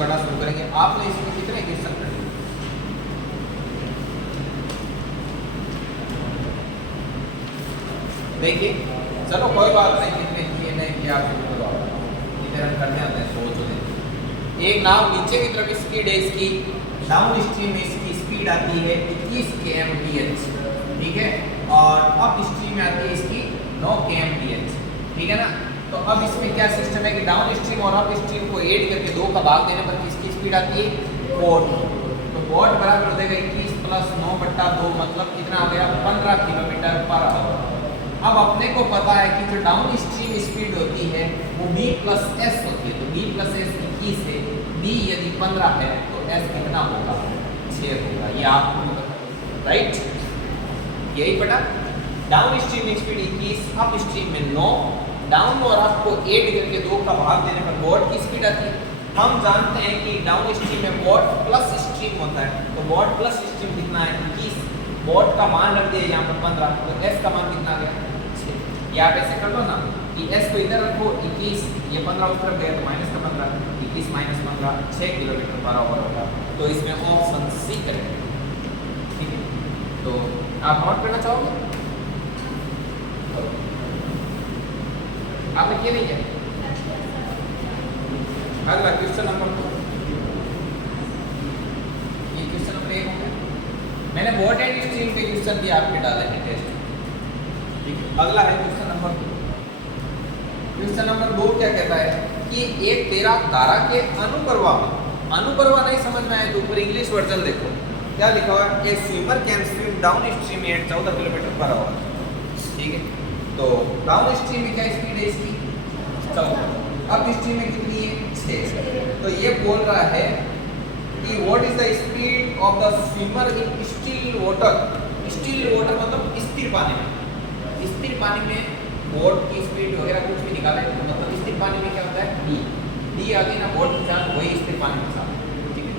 करना शुरू करेंगे। आपने इसमें कितने क्वेश्चन कर लिए? देखिए चलो कोई बात नहीं, कितने किए नहीं किए आप इधर हम करने आते हैं, सोच लेते। एक नाव नीचे की तरफ स्पीड है इसकी, डाउन स्ट्रीम में इसकी स्पीड आती है 21 kmph, ठीक है, और अप स्ट्रीम में आती है इसकी 9 kmph, ठीक है ना। तो अब इसमें क्या सिस्टम है कि डाउन स्ट्रीम और अप स्ट्रीम को ऐड करके 2 का भाग देने पर किसकी स्पीड आती है? वॉट। तो वॉट बराबर हो जाएगा 21 + 9/2, मतलब कितना आ गया? 15 किलोमीटर पर आवर। अब अपने को पता है कि जो डाउन स्ट्रीम स्पीड होती है वो b + s होती है, तो b + s 21 है, b यदि 15 है तो s कितना होगा? 6 होगा। ये आपको पता है, राइट? यही पता। Down stream speed 21, up stream में 9, डाउन और अप को ऐड करके 2 का भाग देने पर वॉट की स्पीड आती है। हम जानते हैं कि डाउन स्ट्रीम में वॉट प्लस स्ट्रीम होता है, तो वॉट प्लस स्ट्रीम कितना है? 21। वॉट का मान रख दिया यहाँ पर 15, तो s का मान कितना आ गया? 6। या आप ऐसे कर लो ना कि s को इधर रखो 21, ये 15 उस तरफ गया तो माइनस का 15, 21 - 15 6 किलोमीटर पर आवर होगा। तो इसमें ऑप्शन सी करेक्ट, ठीक है। तो आप नोट करना चाहोगे? आपने किया नहीं किया? अगला क्वेश्चन नंबर 2, ये क्वेश्चन नंबर 1 हो गया। मैंने वॉट एंड स्ट्रीम के क्वेश्चन भी आपके डाले हैं टेस्ट, ठीक है। अगला है क्वेश्चन नंबर 2। क्वेश्चन नंबर 2 क्या कहता है कि एक तैराक धारा के अनुप्रवाह में, अनुप्रवाह नहीं समझ में आए तो ऊपर इंग्लिश वर्जन देखो क्या लिखा हुआ है? A swimmer can swim downstream at 14 kilometre per hour, ठीक है। तो डाउन स्ट्रीम में क्या स्पीड है इसकी? 14। अप स्ट्रीम में कितनी है? 6। तो ये बोल रहा है कि what is the speed of the swimmer in still water. Still water मतलब स्थिर पानी में। स्थिर पानी में बोट की स्पीड वगैरह कुछ भी निकाले तो मतलब स्थिर पानी में क्या होता है? डी आ गई ना, बोट के साथ वही स्थिर पानी के साथ, ठीक है।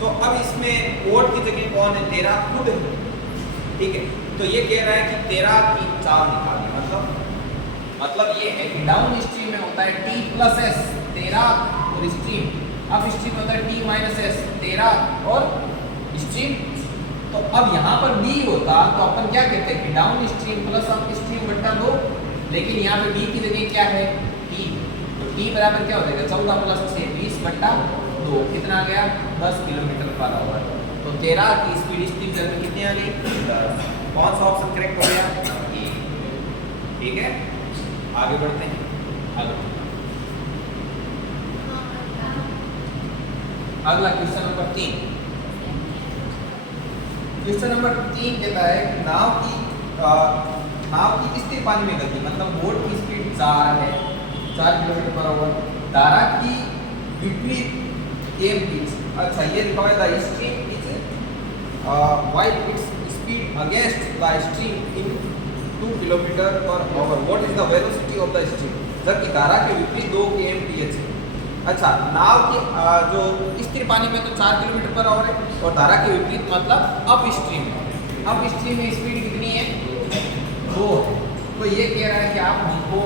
तो अब इसमें बोट की जगह कौन है? तैराक खुद है, ठीक है। तो ये कह रहा है कि तैराक की चाल निकालनी, मतलब ये है कि डाउन स्ट्रीम में होता है t + s तैराक और स्ट्रीम, अब स्ट्रीम होता है t - s तैराक और स्ट्रीम। तो अब यहाँ पर b होता तो अपन क्या कहते हैं कि down stream plus up stream बटा 2, लेकिन यहाँ पे b की जगह क्या है? t। तो t बराबर क्या हो जाएगा? 14 + 6 20/2, कितना आ गया? 10 किलोमीटर पर आवर। तो तैराक की स्पीड स्थिर जल में कितनी आ गई? 10। कौन सा ऑप्शन करेक्ट हो गया? ए, ठीक है। आगे बढ़ते हैं। अगला क्वेश्चन नंबर 3। क्वेश्चन नंबर 3 कहता है कि नाव की स्थिर पानी में गति, मतलब बोट की स्पीड 4 है, 4 किलोमीटर पर आवर। धारा की विपरीत एम पिच, अच्छा ये लिखा है the stream is while its speed against the stream in 2 kilometre per our, what is the velocity of the stream. जबकि धारा के विपरीत 2 kmph है। अच्छा, नाव की जो स्थिर पानी में तो 4 किलोमीटर पर आवर है, और धारा के विपरीत मतलब अप स्ट्रीम में, अप स्ट्रीम में स्पीड कितनी है? 2 है। तो ये कह रहा है कि आप हमको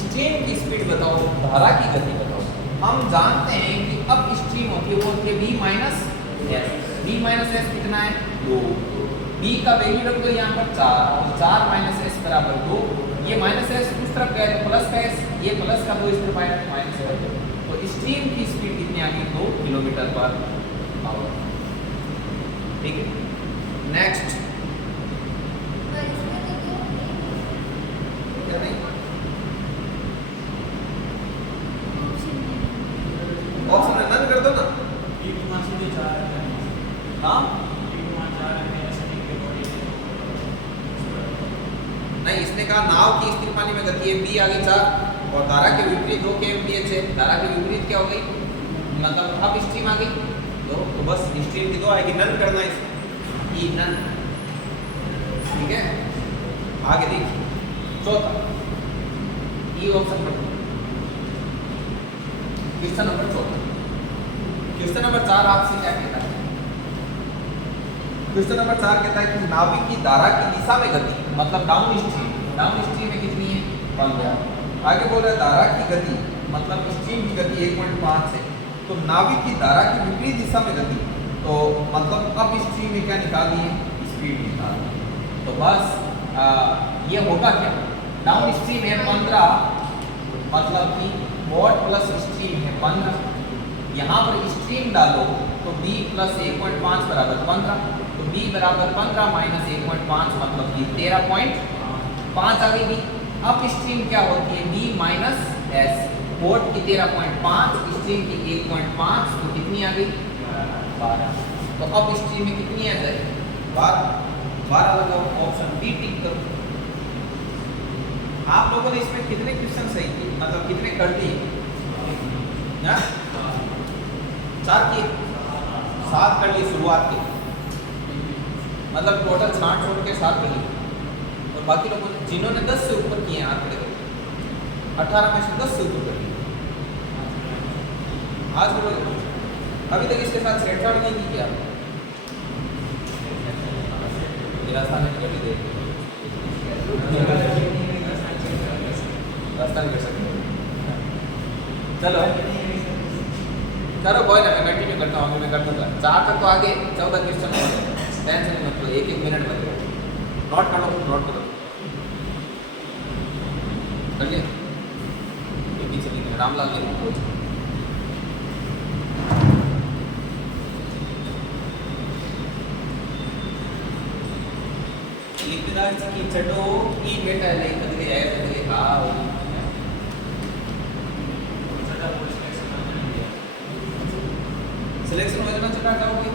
स्ट्रीम की स्पीड बताओ, धारा की गति बताओ। हम जानते हैं कि अप स्ट्रीम होती है वो होती है b - s कितना है? 2। b का वैल्यू रख दो यहाँ पर 4, तो 4 - s बराबर 2। ये -s उस तरफ गया तो प्लस का s, ये प्लस का 2 इस तरफ आया तो माइनस का 2। तो स्ट्रीम की स्पीड कितनी आ गई? 2 किलोमीटर पर आवर, ठीक है। नेक्स्ट ऑप्शन नन कर दो ना। हाँ नहीं, इसने कहा नाव की स्थिर पानी में गति है b आगे 4 और धारा के विपरीत 2 kmph है। धारा के विपरीत क्या हो गई? मतलब अब स्ट्रीम आ गई 2, तो बस स्ट्रीम की 2 आएगी, नन करना है इसमें, ई नन, ठीक है। आगे देखिए चौथा ई ऑप्शन पर क्वेश्चन नंबर 4। क्वेश्चन नंबर 4 आपसे क्या कहता है? क्वेश्चन नंबर 4 कहता है कि नाविक की धारा की दिशा में गति, मतलब डाउन स्ट्रीम में कितनी है? 15। आगे बोल रहा है धारा की गति, मतलब स्ट्रीम की गति 1.5 है, तो नाविक की धारा की विपरीत दिशा में गति, तो मतलब अब स्ट्रीम में क्या निकालनी है, स्पीड निकालनी है। तो बस ये होगा क्या, डाउन स्ट्रीम है 15, मतलब कि वॉट प्लस स्ट्रीम है 15, यहाँ पर स्ट्रीम डालो तो b प्लस 1.5 बराबर 15, तो b बराबर 15 माइनस 1.5 मतलब कि 13.5 आ गई b। अब स्ट्रीम क्या होती है, b माइनस s, वोट की 13.5, स्ट्रीम की 1.5, तो कितनी आ गई 12। तो अब स्ट्रीम में कितनी आ जाएगी 12 लगाओ, ऑप्शन डी टिक करो। आप लोगों ने इसमें कितने क्वेश्चन सही किए, मतलब कितने कर दिए ना, 4 किए, 7 कर लिए शुरुआत के, मतलब टोटल 60 छोड़ के 7 कर लिए, और बाकी लोगों ने जिन्होंने 10 से ऊपर किए हैं आंकड़े 18 में से 10 से ऊपर कर लिए। आज बोलो अभी तक इसके साथ छेड़छाड़ नहीं की क्या, रास्ता नहीं कर दे, रास्ता नहीं कर सकते, चलो करो कोई ना, मैं कंटिन्यू करता हूँ, मैं कर दूंगा 4 तक तो आगे 14 क्वेश्चन हो गए, टेंशन मत लो, 1-1 मिनट में नोट कर लो, नोट करो कर लिए, पीछे लिखे रामलाल ने लिखना की छटो की बेटा नहीं बदले है बदले हाँ सिलेक्शन हो जाना चढ़ा करोगे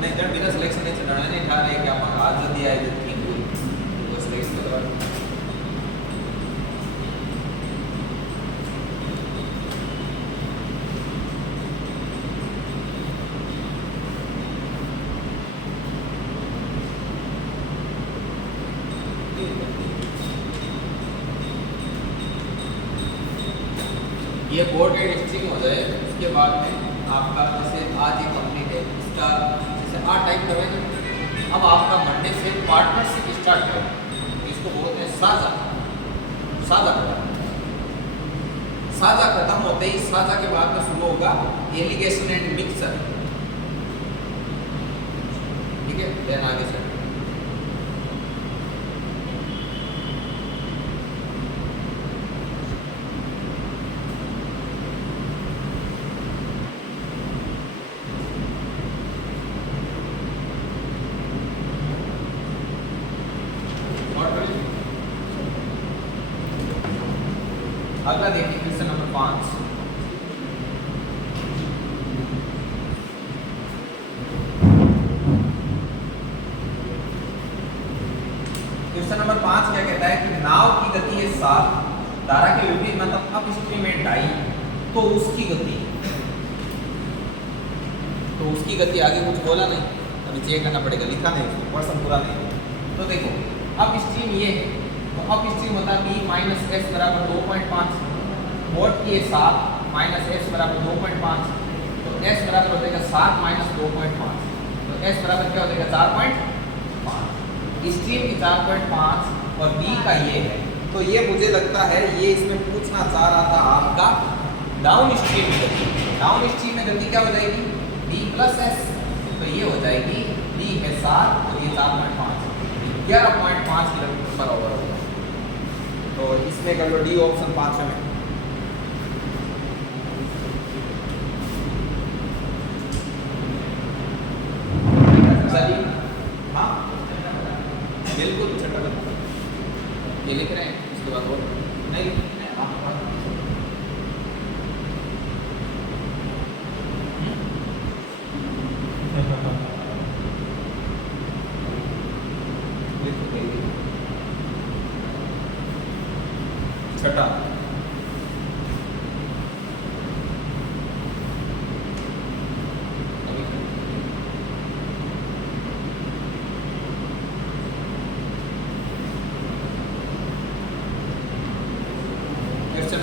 नहीं, जब बिना सिलेक्शन नहीं चढ़ाना नहीं ठा रहे कि आप आज जल्दी आए जब ठीक हुई तो सिलेक्शन करवा ये बोर्ड एड स्ट्रिंग हो जाए, उसके बाद में आपका जैसे आज ये कंप्लीट है, इसका जैसे आज टाइप करेंगे, अब आपका मंडे से पार्टनरशिप स्टार्ट करें, इसको बोलते हैं साझा, साझा साझा खत्म होते ही साझा के बाद में शुरू होगा एलिगेशन एंड मिक्सर, ठीक है, देन आगे से अगला देखिए क्वेश्चन नंबर 5। क्वेश्चन नंबर 5 क्या कहता है कि नाव की गति है 7, धारा के विपरीत मतलब अप स्ट्रीम में 2.5, तो उसकी गति आगे कुछ बोला नहीं, अभी चेक करना पड़ेगा, लिखा नहीं, पर्सन पूरा नहीं। तो देखो अप स्ट्रीम ये है, तो अप स्ट्रीम होता है b माइनस s बराबर 2.5, वोट की 7 माइनस s बराबर 2.5, तो s बराबर हो जाएगा 7 माइनस 2.5, तो s बराबर क्या हो जाएगा 4.5, स्ट्रीम की 4.5 और b का ये है, तो ये मुझे लगता है ये इसमें पूछना चाह रहा था आपका डाउन स्ट्रीम में गति, डाउन स्ट्रीम में गति क्या हो जाएगी b प्लस s, तो ये हो जाएगी b है 7 और ये 4.5, 11.5 किलोमीटर पर आवर होगा। तो इसमें कर लो डी ऑप्शन 5 में। चलिए हाँ बिल्कुल छठा ये लिख रहे हैं, उसके बाद और नहीं छठा क्वेश्चन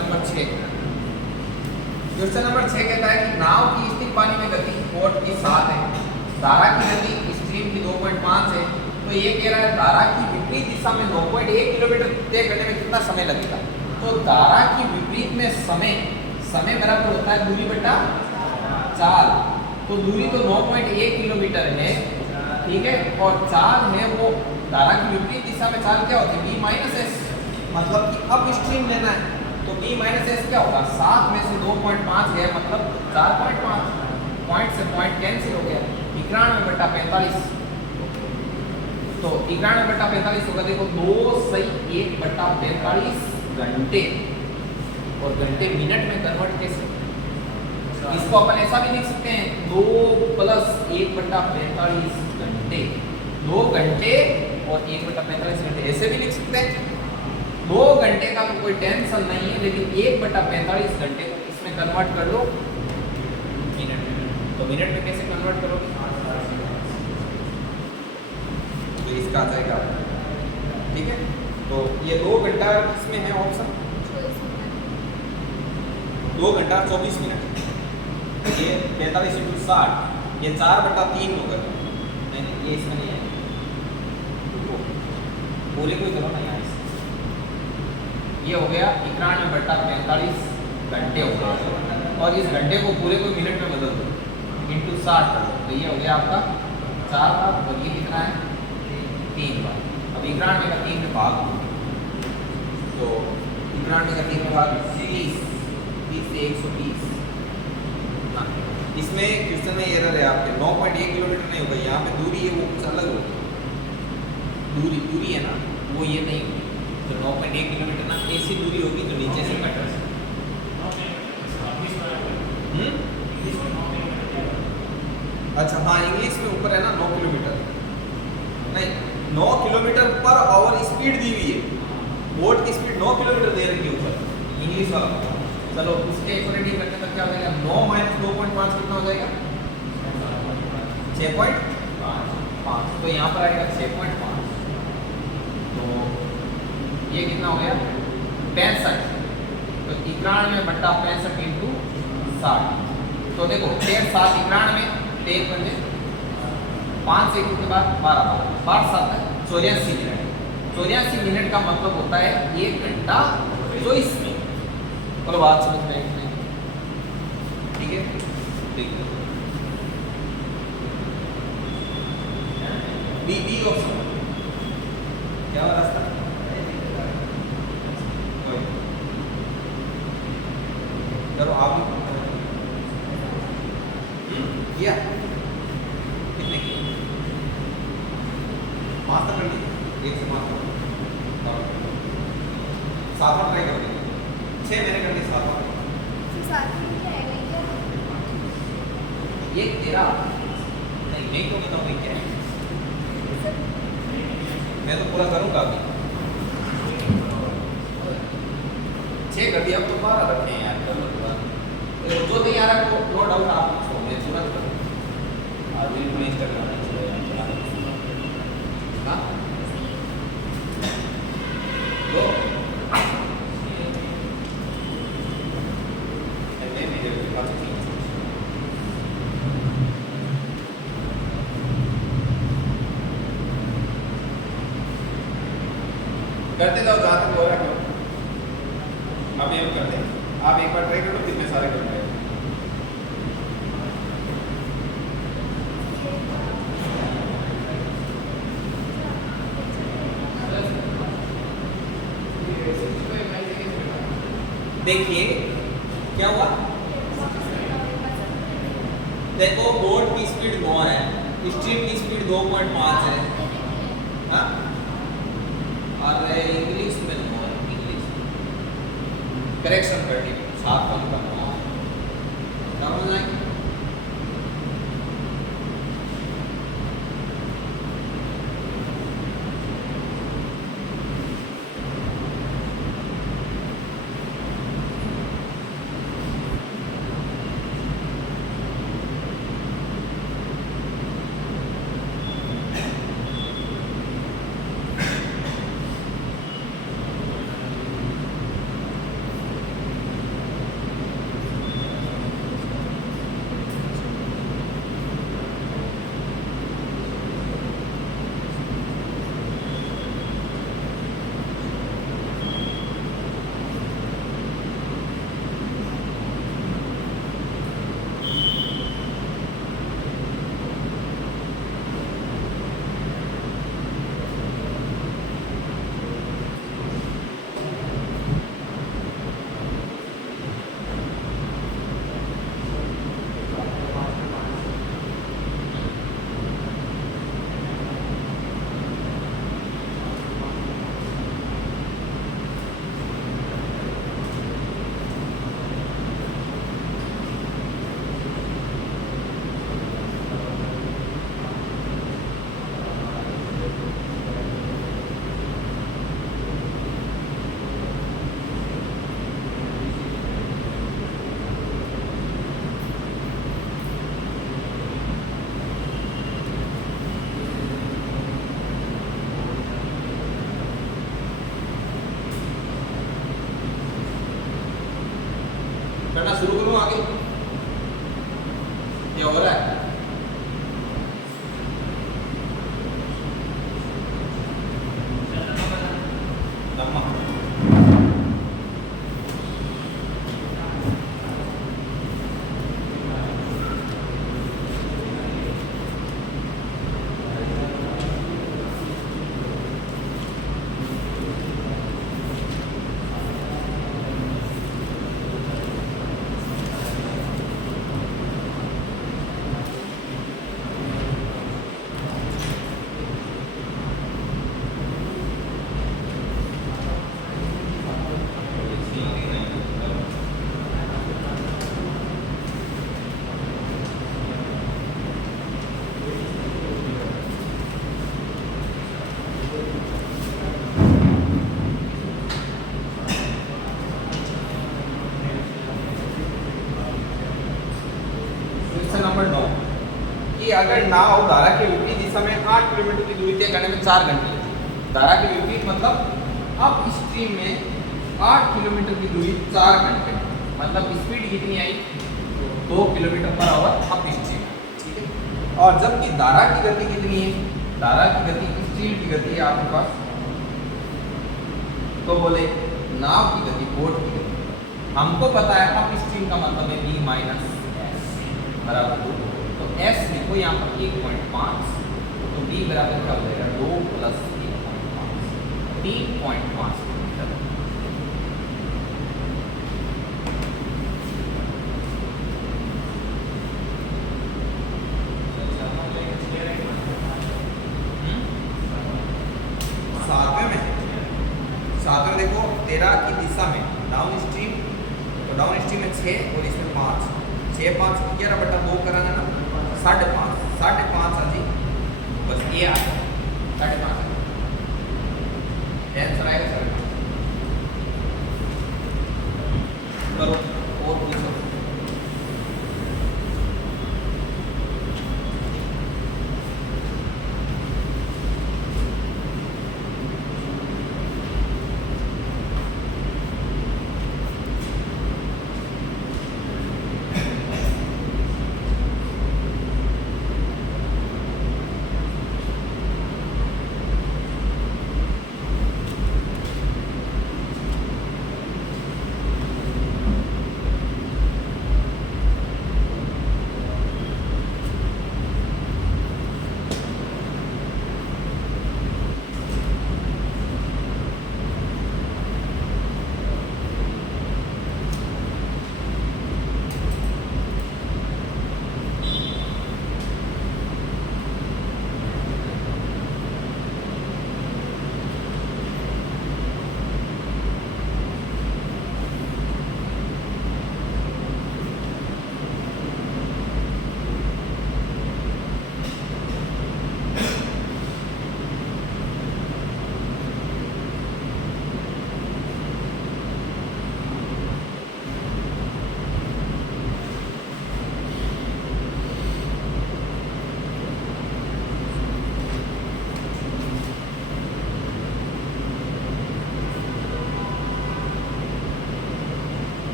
नंबर 6 कहता है कि नाव की स्थिर पानी में गति वोट की 7 है, धारा की गति स्ट्रीम की 2.5 है, तो ये कह रहा है धारा की विपरीत दिशा में 9.1 किलोमीटर तय करने में कितना समय लगेगा। तो तो धारा की विपरीत में समय बराबर होता है दूरी बटा चाल। तो दूरी तो 9.1 किलोमीटर है, ठीक है, और चाल है वो धारा की विपरीत दिशा में चाल क्या होती है b माइनस एस, मतलब कि अब स्ट्रीम लेना है तो b माइनस एस क्या होगा, 7 में से 2.5 गया मतलब 4.5, पॉइंट से पॉइंट कैंसिल हो गया, 91/45। तो 91/45 होगा, देखो 2 सही 1/45 घंटे, और घंटे मिनट में कन्वर्ट कैसे, इसको अपन ऐसा भी लिख सकते हैं 2 + 1/45 घंटे, 2 घंटे और 1/45 घंटे, ऐसे भी लिख सकते हैं। 2 घंटे का तो कोई टेंशन नहीं है, लेकिन 1/45 घंटे को इसमें कन्वर्ट कर लो मिनट में। तो मिनट में कैसे कन्वर्ट करोगे, तो इसका आ जाएगा, ठीक है। तो ये 2 घंटा इसमें है ऑप्शन, 2 घंटा 24 मिनट, ये 45 × 60, ये 4/3 होगा, नहीं ये इसमें नहीं है, पूरे को ही करो ना यहाँ से, ये हो गया 91/45 घंटे हो गया, और इस घंटे को पूरे को मिनट में बदल दो × 60 कर दो, तो ये हो गया आपका 4 बार, और ये कितना है 3 बार। अब 91 का 3 में भाग, तो 91 का 3 में भाग 30 से 130। हाँ, इसमें क्वेश्चन में एरर है आपके, 9.1 किलोमीटर नहीं होगा, यहाँ पे दूरी है वो कुछ अलग होगी, दूरी है ना वो ये नहीं होगी, तो 9.1 किलोमीटर ना ऐसी दूरी होगी जो नीचे से कट रही है। अच्छा हाँ, इंग्लिश में ऊपर है ना 9 किलोमीटर, नहीं 9 किलोमीटर पर आवर स्पीड दी हुई है, बोट की स्पीड 9 किलोमीटर दे रखी है ऊपर इंग्लिश वाला। चलो उसके एक्यूरेटली करने तक क्या हो जाएगा, 9 - 2.5 कितना हो जाएगा 6.5, तो यहाँ पर आएगा 6.5, तो ये कितना हो गया 65, तो 91/65 × 60, तो देखो 6 7 91, 13 पंजे 5 से 1 के बाद 12 7 84 मिनट, 84 मिनट का मतलब होता है 1 घंटा 24 मिनट। बोलो बात समझ में आई नहीं, ठीक है, ठीक है, बी ऑप्शन क्या वाला रास्ता, चलो आप किया कितने की 5 तक कर लीजिए, 1 से 5 7वां ट्राई कर लीजिए, 6 मैंने कर ली, 7वां ये तेरा नहीं क्यों बताऊँ मैं क्या है, मैं तो पूरा करूँगा अभी, 6 कर दिया, अब तो 12 रखे हैं यार, जो नहीं आ रहा तो नो डाउट आप पूछो, मैं तुरंत करूँ, और बिल्कुल इंस्टाग्राम हाँ तो करते जाओ जहाँ तक हो रहा है, अब ये करते हैं, आप एक बार ट्राई कर लो, कितने सारे कर रहे हैं। देखिए क्या हुआ, देखो बोट की स्पीड 9 है, स्ट्रीम की स्पीड 2.5 है, हाँ अरे इंग्लिश में 9 है, इंग्लिश करेक्शन करनी है, 7 कम करना है, समझ आएगी। दोनों आगे क्या हो रहा है? नंबर 9 कि अगर नाव धारा के विपरीत दिशा में 8 किलोमीटर की दूरी तय करने में 4 घंटे लगते हैं। धारा के विपरीत मतलब अप स्ट्रीम में 8 किलोमीटर की दूरी 4 घंटे, मतलब स्पीड कितनी आई? 2 kilometre per hour up stream, ठीक है। और जबकि धारा की गति कितनी है? धारा की गति, स्टील की गति है आपके पास, तो बोले नाव की गति, बोट की गति हमको पता है अप स्ट्रीम का मतलब है b माइनस बराबर 2, तो s लिखो यहाँ पर 1.5, तो b बराबर क्या हो जाएगा? 2 प्लस 1.5, 3.5 मीटर। सातवें देखो 13 की दिशा में डाउन स्ट्रीम, तो डाउन स्ट्रीम में 6 और इसमें 5, 6 5 11/2 कराना ना, 5.5 आ जी, बस ये आ गया 5.5 आंसर आएगा सर। करो और पूछो।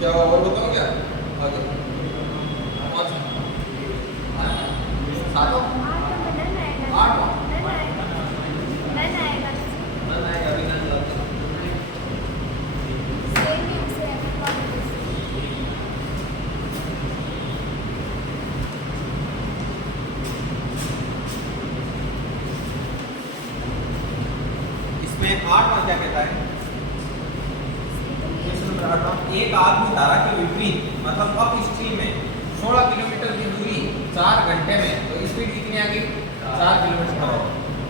क्या और बताओ क्या आगे? कौन सा? 7 8 अभी ना इसमें 8 क्या कहता है? एक आदमी धारा के विपरीत मतलब अप स्ट्रीम में 16 किलोमीटर की दूरी 4 घंटे में, तो स्पीड कितनी आ गई? 4 किलोमीटर पर आवर।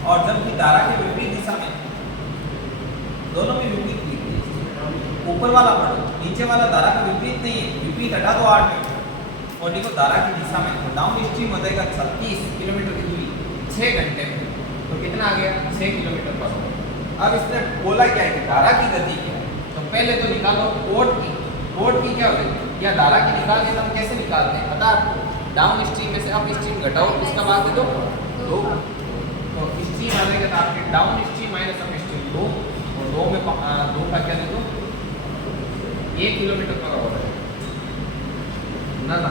और जबकि धारा के विपरीत दिशा में, दोनों में विपरीत लिखिए, ऊपर वाला पढ़ो, नीचे वाला धारा का विपरीत नहीं है, विपरीत हटा दो 8 में और देखो धारा की दिशा में, तो डाउन स्ट्रीम हो जाएगा 36 किलोमीटर की दूरी 6 घंटे में, तो कितना आ गया? 6 किलोमीटर पर आवर। अब इसने बोला क्या है कि धारा की गति क्या है, तो पहले तो निकालो कोट की। कोट की क्या होती है, या धारा की निकालने हम कैसे निकालते हैं पता है आपको, डाउन स्ट्रीम में से अप स्ट्रीम घटाओ, उसका भाग दे दो 2, तो स्ट्रीम आ जाएगा तो आपके down stream minus up stream 2, और 2 में 2 का क्या दे दो 1 किलोमीटर पर आवर है ना ना।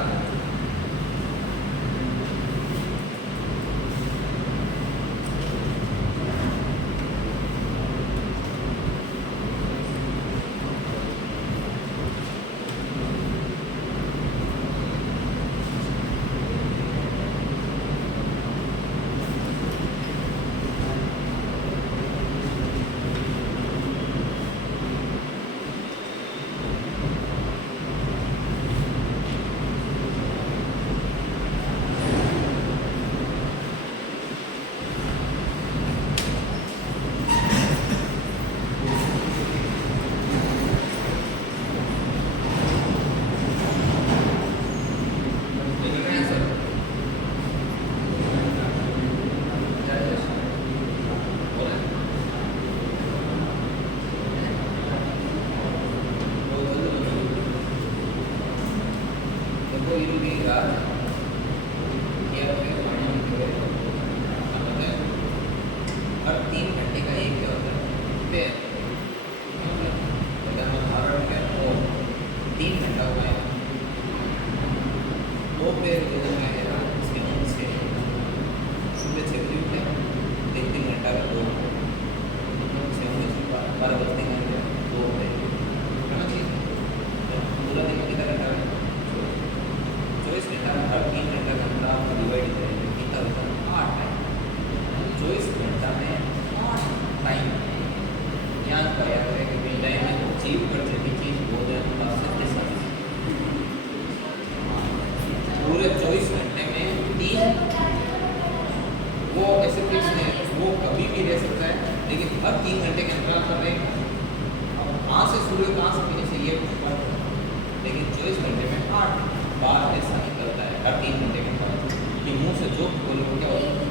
पूरे 24 घंटे में 3 वो ऐसे फिक्स है, वो कभी भी रह सकता है, लेकिन हर 3 घंटे के अंतराल पर रहेगा। अब कहाँ से सूर्य कहाँ से पीने से ये बात है, लेकिन 24 घंटे में 8 बार ऐसा निकलता है हर 3 घंटे के अंतराल कि मुंह से जो बोलो क्या होता है।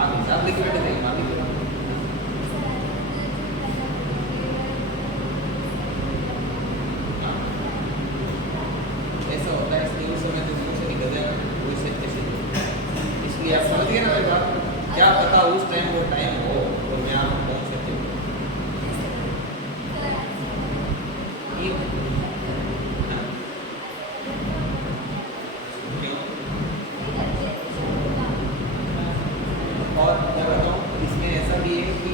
आप हिसाब लेके बैठे थे मान लीजिए ऐसा होता है, इसलिए उस समय जो मुंह से निकल जाएगा वो इससे कैसे, इसलिए आप समझ गए ना मेरी बात। क्या पता उस टाइम वो टाइम हो और मैं आप पहुँच सकते हो। और मैं बताऊँ इसमें ऐसा भी है कि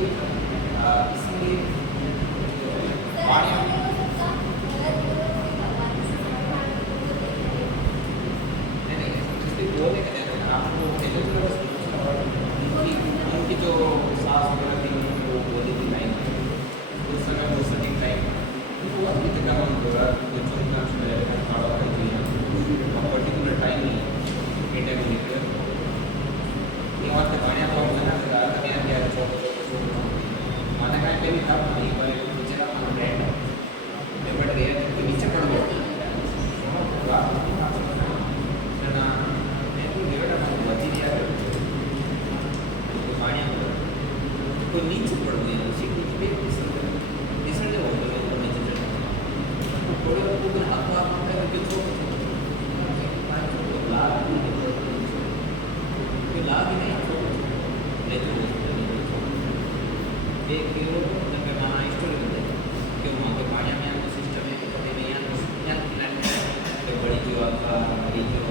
इसमें पानी बोलने का नहीं है आपको, उनकी जो सास वगैरह थी वो बोली थी टाइम उस समय वो सटीक टाइम वो अपनी जगह हम पर्टिकुलर टाइम नहीं है टाइम निकले ये वहाँ से पानी आपको बना क्या माना का भी था एक बार नीचे का बट नीचे पड़ गया तो नीचे पड़ गया उसी कुछ भी रिजल्ट जो होता है वो नीचे चढ़ा थोड़े ऊपर हाथ करके छोड़ लाभ नहीं ले तो एक किलो जब वहाँ स्टोर करते हैं कि वहाँ के पानी में आपको सिस्टम है पता नहीं यहाँ खिलाने बड़ी जो आपका बड़ी जो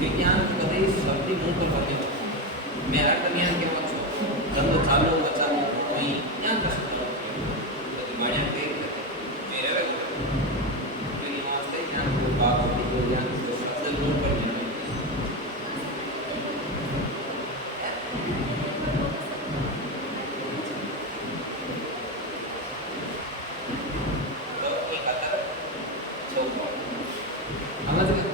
लेकिन यहाँ कभी सर्दी मुँह पर करते मैं हर कन्या के पास धंधो चालू बचालो वहीं यहाँ कर सकते हो बढ़िया पे मेरे मेरी वास्ते यहाँ को बात होती है यहाँ को सबसे लोग पर तो एक आता है समझ गए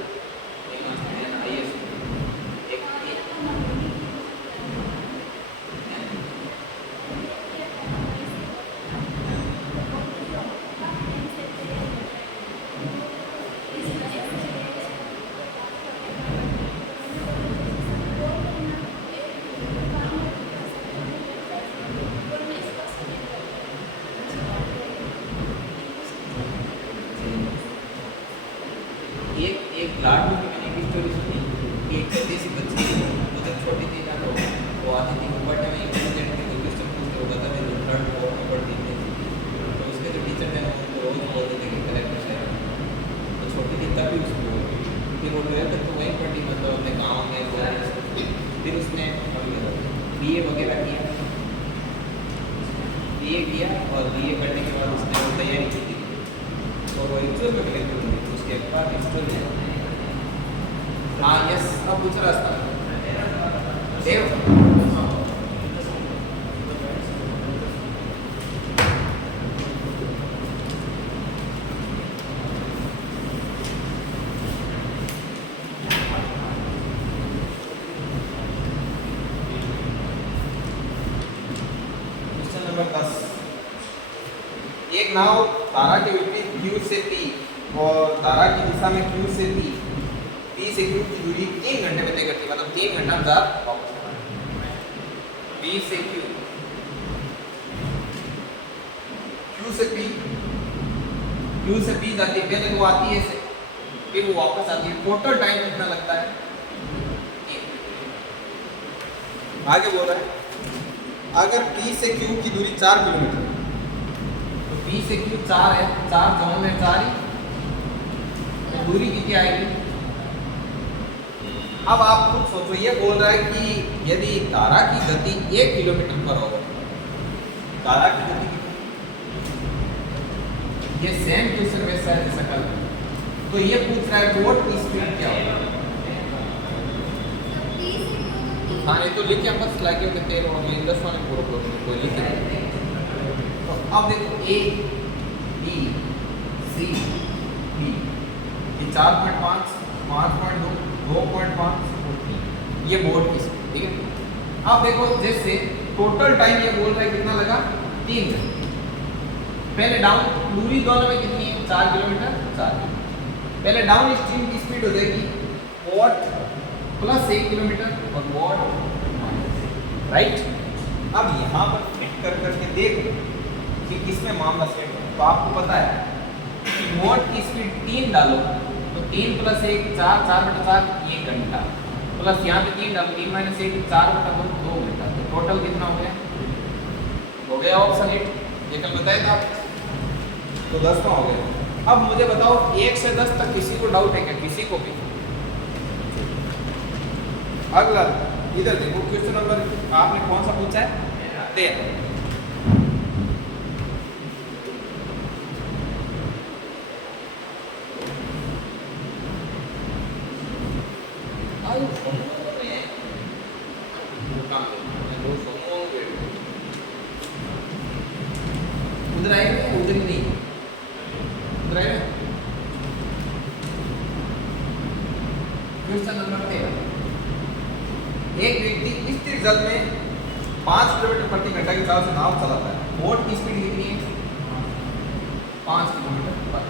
आती थी बट में इंटेलिजेंट थी तो क्वेश्चन पूछते होता था जो थर्ड फोर्थ में पढ़ती थी तो उसके जो टीचर थे उनको रोज बोलते थे कि कलेक्टर से तो छोटी थी तब भी उसको फिर वो 12th तक तो वहीं पढ़ी मतलब अपने गाँव में फिर उसने BA वगैरह किया BA किया और BA करने के बाद उसने वो तैयारी की थी और वो एक्चुअल में कलेक्टर हुई उसके बाद हिस्ट्री हाँ यस अब पूछ रहा था देव एक नाव तारा के विपरीत Q से P और तारा की दिशा में Q से P से Q की दूरी 3 घंटे में तय करती है मतलब 3 घंटा अंतराल वापस आना P से Q Q से P Q से P जाती है पहले वो आती है ऐसे फिर वो वापस आती है टोटल टाइम कितना लगता है आगे बोल रहा है अगर P से Q की दूरी 4 किलोमीटर P से Q 4 है 4 जोन में 4 ही तो दूरी कितनी आएगी अब आप खुद सोचो ये बोल रहा है कि यदि तारा की गति 1 किलोमीटर पर हो तारा की गति ये सेम क्वेश्चन वैसा है जैसा कल तो ये पूछ रहा है बोट की स्पीड क्या होगा हाँ नहीं तो लिखे हम बस लाइक के तेल और ये 10 वाले पूरा प्रॉब्लम कोई लिखे तो अब देखो A B C D ये 4.5 5.2 2.5 ये बोर्ड की स्पीड ठीक है अब देखो जैसे टोटल टाइम ये बोल रहा है कितना लगा 3 घंटे पहले डाउन दूरी दोनों में कितनी है 4 किलोमीटर 4 पहले डाउन स्ट्रीम की स्पीड हो जाएगी वॉट प्लस 1 किलोमीटर और वॉट राइट अब यहाँ पर फिट कर करके देखो कि किसमें मामला सेट हो तो आपको पता है कि वॉट की स्पीड 3 डालो तो 3 प्लस 1 4 4 बटा 4 1 घंटा प्लस यहाँ पे 3 डालो 3 माइनस 1 4 बटा 2 2 घंटा तो टोटल कितना हो गया ऑप्शन 8 ये कल बताया था तो 10 हो गया अब मुझे बताओ 1 से 10 तक किसी को डाउट है क्या किसी को भी अगला इधर देखो क्वेश्चन नंबर आपने कौन सा पूछा है 13 उधर आएगा उधर ही नहीं उधर आएगा क्वेश्चन नंबर 13 एक व्यक्ति स्थिर जल में 5 किलोमीटर प्रति घंटा की चाल से नाव चलाता है बोट की स्पीड कितनी है 5 किलोमीटर पर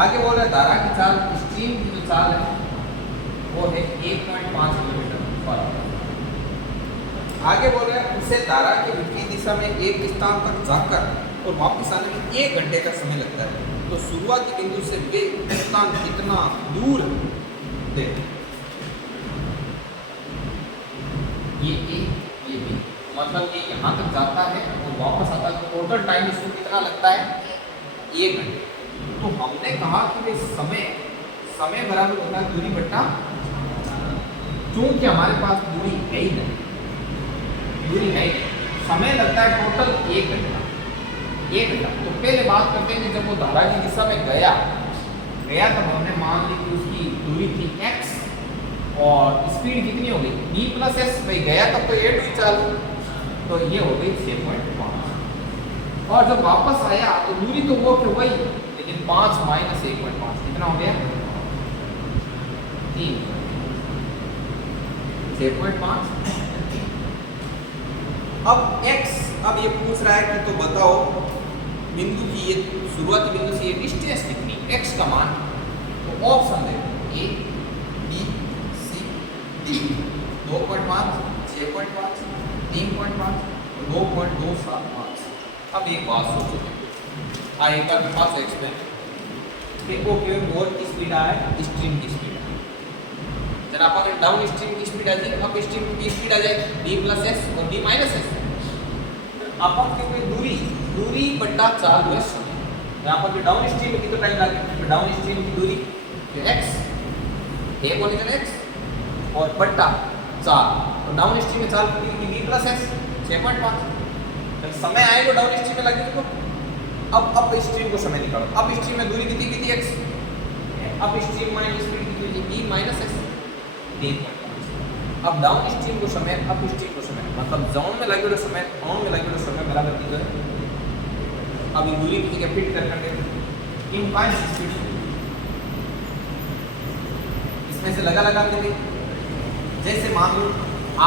आगे बोल रहा है धारा की चाल स्ट्रीम की जो चाल है वो है 1.5 किलोमीटर पर आगे बोल रहा है उसे धारा के विपरीत दिशा में एक स्थान तक जाकर और वापस आने में 1 घंटे का समय लगता है तो शुरुआती बिंदु से वे स्थान कितना दूर है ये A ये B मतलब ये यहाँ तक जाता है और वापस आता है तो टोटल टाइम इसको कितना लगता है 1 घंटे तो हमने कहा कि भाई समय बराबर होता है दूरी बट्टा क्योंकि हमारे पास दूरी है ही नहीं दूरी है समय लगता है टोटल 1 घंटा तो पहले बात करते हैं कि जब वो धारा की दिशा में गया तब हमने मान ली कि उसकी दूरी थी x और स्पीड कितनी हो गई b प्लस एस भाई गया तब तो a हुई चाल तो ये हो गई 6.5 और जब वापस आया तो दूरी तो वो वही लेकिन 5 माइनस 1.5 कितना हो गया 3 6.5 अब x अब ये पूछ रहा है कि तो बताओ बिंदु की ये शुरुआती बिंदु से ये डिस्टेंस कितनी x का मान तो option they a b c d 2.5 6.5 3.5 2.275 अब एक बात सोचो एक बार पास एक्सप्लेन देखो कि बोर्ड की स्पीड है स्ट्रीम की स्पीड है फिर आप अगर डाउन स्ट्रीम की स्पीड आ जाएगी, अप स्ट्रीम की स्पीड आ जाएगी d प्लस एस और d माइनस एस। अपन के कोई दूरी बटा चाल हुए समय, यहाँ पर डाउन स्ट्रीम में कितना टाइम लगे, तो डाउन स्ट्रीम की दूरी x a पोजीशन x और बटा चाल, तो डाउन स्ट्रीम में चाल की v प्लस एस 6.5। जब समय आएगा डाउन स्ट्रीम में लगे तो अब अप स्ट्रीम को समय निकालो, अप स्ट्रीम में दूरी कितनी x, up stream minus speed कितनी b माइनस s 3.5। अब डाउन स्ट्रीम को समय, अप स्ट्रीम को समय, मतलब जोन में लगे समय, ऑन में लगे समय बराबर की है। अब ये दूरी की जगह फिट कर करके इन 5 स्पीड इसमें से लगा के जैसे मान लो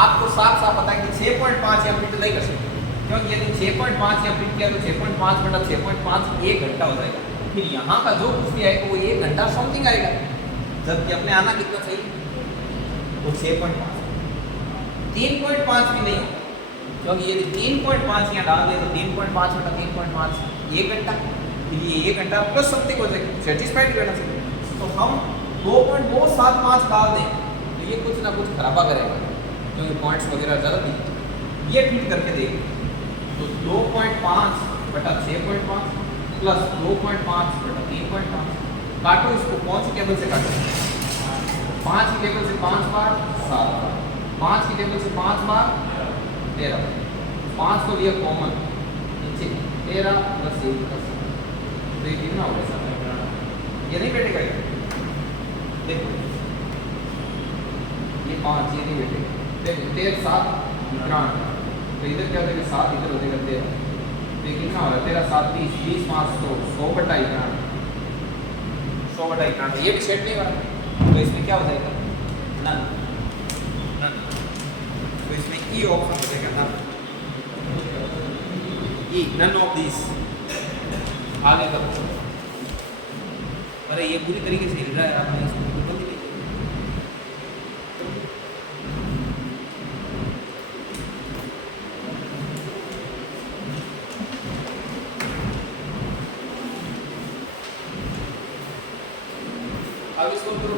आपको साफ पता है कि 6.5 या फिट नहीं कर सकते, क्योंकि यदि 6.5 या फिट किया तो 6.5 बटा 6.5 1 घंटा हो जाएगा। फिर यहाँ का जो कुछ भी आएगा वो 1 घंटा समथिंग आएगा, जबकि अपने आना कितना चाहिए वो 6.5 3.5 भी नहीं होगा, क्योंकि यदि 3.5 यहाँ डाल दे तो 3.5 बटा 3.5 1 घंटा, फिर ये 1 घंटा प्लस समथिंग हो जाएगा, सेटिस्फाइड रहना चाहिए। तो हम 2.275 डाल दें तो ये कुछ ना कुछ खराबा करेगा, क्योंकि पॉइंट्स वगैरह ज़्यादा नहीं। ये फिट करके देंगे तो 2.5 बटा 6.5 प्लस 2.5 बटा 3.5, काटो इसको कौन सी टेबल से काटो, 5 की टेबल से 5 बार 7 बार, 5 की टेबल से 5 बार 13, 5 को लिया कॉमन नीचे 13 प्लस 1 प्लस, तो ये कितना होगा सर, ये नहीं बैठेगा, देखो ये 5 ये नहीं बैठेगा, देखो 13 7 91, तो इधर क्या हो जाएगा 7 इधर हो जाएगा 13, तो ये कितना हो रहा है 13 7 30 20 5 100 बटा 91, 100 बटा 91, ये भी सेट नहीं हो रहा, तो इसमें क्या हो जाएगा नन, तो इसमें ई ऑप्शन बचेगा none, E none of this. आगे करो, अरे ये पूरी तरीके से हिल रहा है, आपने इसको बंद नहीं किया। अब इसको करो,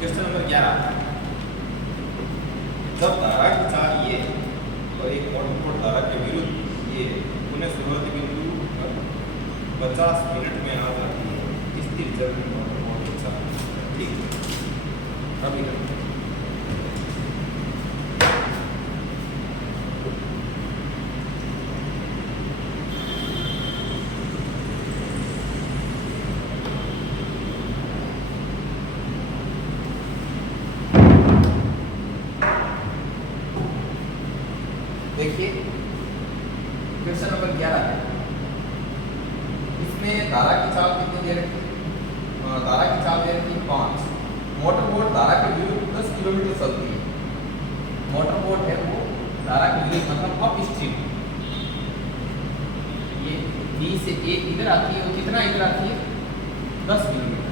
क्वेश्चन नंबर 11, जब धारा की चाल ये और एक मोटर धारा के विरुद्ध ये उन्हें शुरुआती बिंदु 50 मिनट में आ जाती है, स्थिर जल में मोटर चाल। ठीक, अभी देखिए क्वेश्चन नंबर 11 है। इसमें धारा की चाल कितनी दे रखी है? धारा की चाल दे रखी है 5। मोटर बोट धारा के विरुद्ध 10 किलोमीटर चलती है। मोटर बोट है वो धारा के विरुद्ध मतलब अप स्ट्रीम, ये बी से ए इधर आती है, वो कितना इधर आती है? 10 किलोमीटर।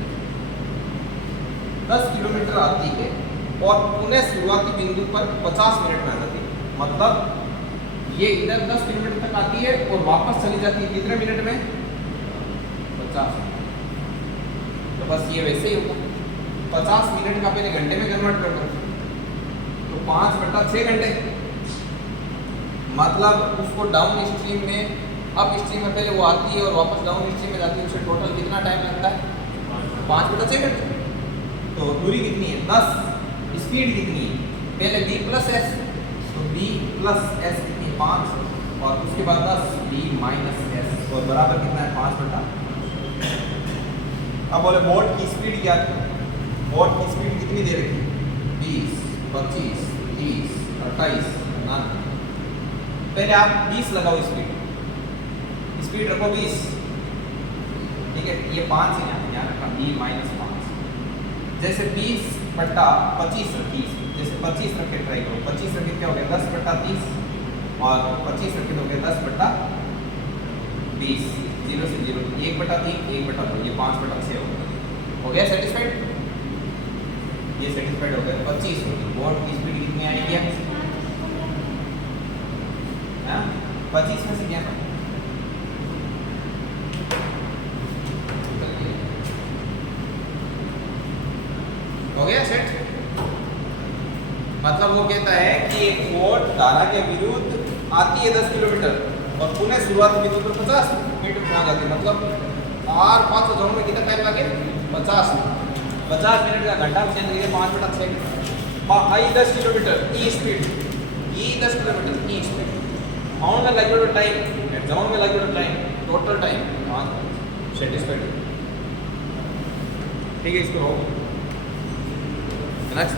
10 किलोमीटर आती है और पुनः शुरुआती बिंदु पर 50 मिनट में आ जाती है। मतलब ये इधर 10 किलोमीटर तक आती है और वापस चली जाती है कितने मिनट में? 50 मिनट। तो बस ये वैसे ही होगा, 50 मिनट का पहले घंटे में कन्वर्ट कर दो तो 5/6 घंटे। मतलब उसको डाउन स्ट्रीम में, अप स्ट्रीम में पहले वो आती है और वापस डाउन स्ट्रीम में जाती है, उससे टोटल कितना टाइम लगता है? 5/6 घंटे। तो दूरी कितनी है? 10। स्पीड कितनी है? पहले b प्लस एस, तो b प्लस एस कितनी? 5 और उसके बाद 10 b माइनस एस और बराबर कितना है? 5/। अब बोले बोट की स्पीड क्या थी? बोट की स्पीड कितनी दे रखी है? 20, 25, 30, 28, 29। पहले आप 20 लगाओ स्पीड रखो 20, ठीक है। ये 5 है, यहाँ रखा b माइनस 5। जैसे 20/25 रखी, जैसे 25 रख के ट्राई करो, 25 रख के क्या हो गया? 10/30 और 25 रख के हो गया 10/20। 0 से 0, 1/3, 1/2, ये 5/6 हो गया। सेटिस्फाइड? ये सेटिस्फाइड हो गया। 25 होगी बोट की स्पीड कितनी आएगी? 25 में से क्या हो गया? सेट। मतलब वो कहता है कि एक बोट धारा के विरुद्ध आती है 10 किलोमीटर और पुनः शुरुआती बिंदु पर 50 मिनट में आ जाती है। मतलब और 5 जोन में कितना टाइम लगे? 50 मिनट। 50 मिनट का घंटा चेंज करिए 5/6। आई 10 kilometre E speed, E 10 kilometre E speed. On में लगे हुए टाइम, जोन में लगे हुए टाइम, टोटल टाइम सेटिस्फाइड। ठीक है, इसको नेक्स्ट